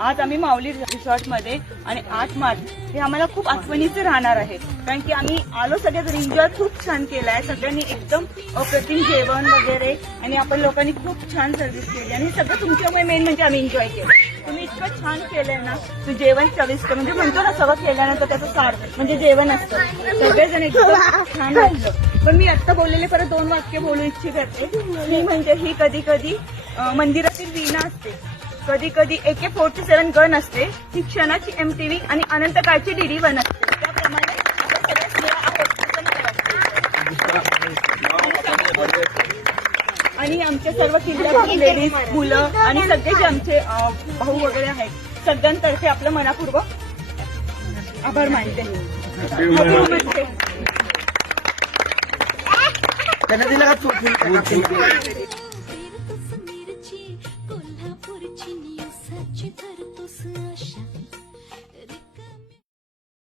आज आम्ही माऊली रिसॉर्टमध्ये आणि 8 मार्च हे आम्हाला खूप आठवणीचे राहणार आहे. कारण की आम्ही आलो सगळ्यात एन्जॉय खूप छान केलाय. सगळ्यांनी एकदम अप्रतिम जेवण वगैरे आणि आपण लोकांनी खूप छान सर्व्हिस केली आणि सगळं तुमच्यामुळे मेन म्हणजे आम्ही एन्जॉय केलं. तुम्ही इतकं छान केलंय ना, तू जेवण चविष्ट म्हणजे म्हणतो ना सगळं केल्यानंतर त्याचं सार म्हणजे जेवण असतं. सगळेजण एकदम छान वाटलं. पण मी आता बोललेले परत 2 वाक्य बोलू इच्छित करते. ही म्हणजे ही कधी कधी मंदिरातील वीणा असते, कधी कधी AK-47 गन असते, ही क्षणाची MTV आणि अनंतकाळची DD1 असते. त्याप्रमाणे आपण सगळ्या आहोत आणि आमच्या सर्व किल्ल्यातील लेडीज, मुलं आणि सगळे जे आमचे भाऊ वगैरे आहेत सगळ्यांतर्फे आपलं मनापूर्वक आभार मानते. त्यांना दिलं का तू कोल्हापूरची न्यूज सच्ची करतोस आशा